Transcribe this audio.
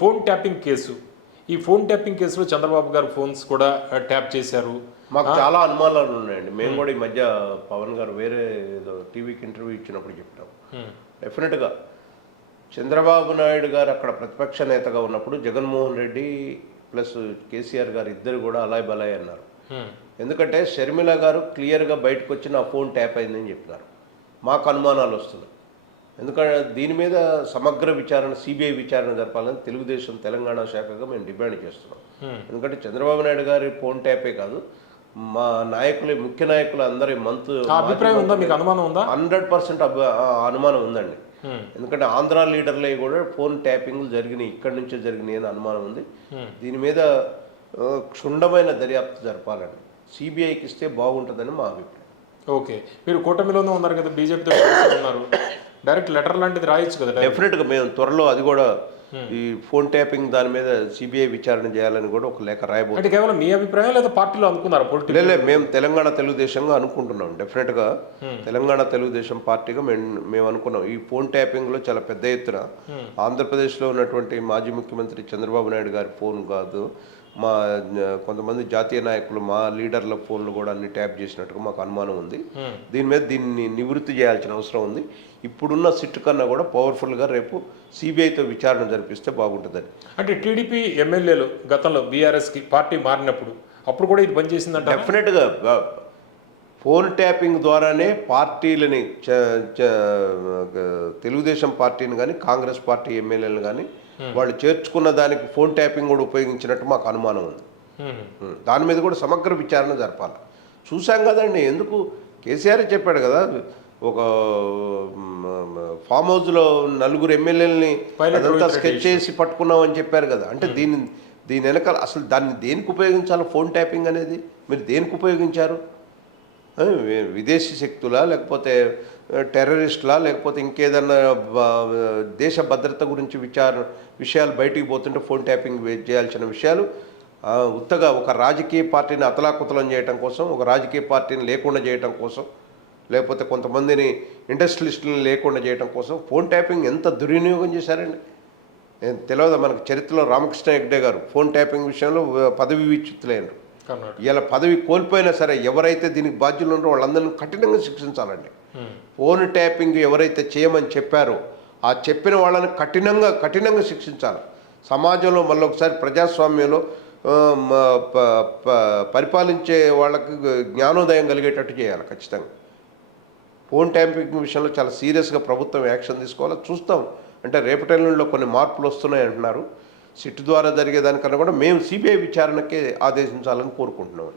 Phone tapping case, ఈ phone tapping కేసులో చంద్రబాబు గారు ఫోన్స్ కూడా ట్యాప్ చేశారు. మాకు చాలా అనుమానాలు ఉన్నాయండి. మేము కూడా ఈ మధ్య పవన్ గారు వేరే ఏదో టీవీకి ఇంటర్వ్యూ ఇచ్చినప్పుడు చెప్పినాం. డెఫినెట్గా చంద్రబాబు నాయుడు గారు అక్కడ ప్రతిపక్ష నేతగా ఉన్నప్పుడు జగన్మోహన్ రెడ్డి ప్లస్ కేసీఆర్ గారు ఇద్దరు కూడా అలాయ్ బలాయ్ అన్నారు. ఎందుకంటే షర్మిల గారు క్లియర్గా బయటకు వచ్చి నా ఫోన్ ట్యాప్ అయిందని చెప్పినారు. మాకు అనుమానాలు వస్తున్నాయి. ఎందుకంటే దీని మీద సమగ్ర విచారణ, సిబిఐ విచారణ జరపాలని తెలుగుదేశం తెలంగాణ శాఖగా మేము డిమాండ్ చేస్తున్నాం. ఎందుకంటే చంద్రబాబు నాయుడు గారి ఫోన్ ట్యాపే కాదు, మా నాయకులు, ముఖ్య నాయకులు అందరి అభిప్రాయం ఉందా, మీకు అనుమానం ఉందా? 100% అనుమానం ఉందండి. ఎందుకంటే ఆంధ్ర లీడర్లే కూడా ఫోన్ ట్యాపింగ్లు జరిగినాయి, ఇక్కడి నుంచే జరిగినాయి అని అనుమానం ఉంది. దీని మీద క్షుణ్ణమైన దర్యాప్తు జరపాలండి. సిబిఐకి ఇస్తే బాగుంటుందని మా అభిప్రాయం. ఓకే, మీరు కూటమిలోనే ఉన్నారు కదా, బీజేపీతో ఉన్నారు, డైరెక్ట్ లెటర్ లాంటిది రాయొచ్చు కదా. డెఫినెట్గా మేము త్వరలో అది కూడా ఈ ఫోన్ ట్యాపింగ్ దాని మీద సిబిఐ విచారణ చేయాలని కూడా ఒక లేఖ రాయబోతుంది. అంటే కేవలం మీ అభిప్రాయం లేదా పార్టీలో అనుకున్నారా? లేదు, మేము తెలంగాణ తెలుగుదేశంగా అనుకుంటున్నాం. డెఫినెట్గా తెలంగాణ తెలుగుదేశం పార్టీగా మేము అనుకున్నాం. ఈ ఫోన్ ట్యాపింగ్లో చాలా పెద్ద ఎత్తున ఆంధ్రప్రదేశ్లో ఉన్నటువంటి మాజీ ముఖ్యమంత్రి చంద్రబాబు నాయుడు గారి ఫోన్ కాదు, మా కొంతమంది జాతీయ నాయకులు, మా లీడర్ల ఫోన్లు కూడా అన్ని ట్యాప్ చేసినట్టుగా మాకు అనుమానం ఉంది. దీన్ని నివృత్తి చేయాల్సిన అవసరం ఉంది. ఇప్పుడున్న సిట్ కన్నా కూడా పవర్ఫుల్గా రేపు సిబిఐతో విచారణ జరిపిస్తే బాగుంటుందని. అంటే టీడీపీ ఎమ్మెల్యేలు గతంలో బీఆర్ఎస్కి పార్టీ మారినప్పుడు అప్పుడు కూడా ఇది పనిచేసిందంట. డెఫినెట్గా ఫోన్ ట్యాపింగ్ ద్వారానే పార్టీలని, తెలుగుదేశం పార్టీని కానీ కాంగ్రెస్ పార్టీ ఎమ్మెల్యేలు కానీ వాళ్ళు చేర్చుకున్న దానికి ఫోన్ ట్యాపింగ్ కూడా ఉపయోగించినట్టు మాకు అనుమానం ఉంది. దాని మీద కూడా సమగ్ర విచారణ జరపాలి. చూసాం కదండి, ఎందుకు కేసీఆర్ చెప్పాడు కదా, ఒక ఫామ్ హౌస్లో 4 ఎమ్మెల్యేలని అదంతా స్కెచ్ చేసి పట్టుకున్నామని చెప్పారు కదా. అంటే దీని వెనకాల అసలు దాన్ని దేనికి ఉపయోగించాలి? ఫోన్ ట్యాపింగ్ అనేది మీరు దేనికి ఉపయోగించారు? విదేశీ శక్తులా, లేకపోతే టెర్రరిస్టులా, లేకపోతే ఇంకేదన్నా దేశ భద్రత గురించి విషయాలు బయటికి పోతుంటే ఫోన్ ట్యాపింగ్ చేయాల్సిన విషయాలు ఉత్తగా ఒక రాజకీయ పార్టీని అతలాకుతలం చేయడం కోసం, ఒక రాజకీయ పార్టీని లేకుండా చేయడం కోసం, లేకపోతే కొంతమందిని ఇండస్ట్రియలిస్టులను లేకుండా చేయడం కోసం ఫోన్ ట్యాపింగ్ ఎంత దుర్వినియోగం చేశారండి. తెలియదు మనకు చరిత్రలో రామకృష్ణ హెగ్డే గారు ఫోన్ ట్యాపింగ్ విషయంలో పదవి విచ్యుతులైనరు. ఇలా పదవి కోల్పోయినా సరే ఎవరైతే దీనికి బాధ్యులు ఉన్నారో వాళ్ళందరినీ కఠినంగా శిక్షించాలండి. ఫోన్ ట్యాపింగ్ ఎవరైతే చేయమని చెప్పారో ఆ చెప్పిన వాళ్ళని కఠినంగా శిక్షించాలి. సమాజంలో మళ్ళీ ఒకసారి ప్రజాస్వామ్యంలో పరిపాలించే వాళ్ళకి జ్ఞానోదయం కలిగేటట్టు చేయాలి ఖచ్చితంగా. ఫోన్ ట్యాపింగ్ విషయంలో చాలా సీరియస్గా ప్రభుత్వం యాక్షన్ తీసుకోవాలి. చూస్తాం, అంటే రేపటెల్లుండిలో కొన్ని మార్పులు వస్తున్నాయి అంటున్నారు. సిట్ ద్వారా జరిగేదానికన్నా కూడా మేము సిబిఐ విచారణకే ఆదేశించాలని కోరుకుంటున్నాం.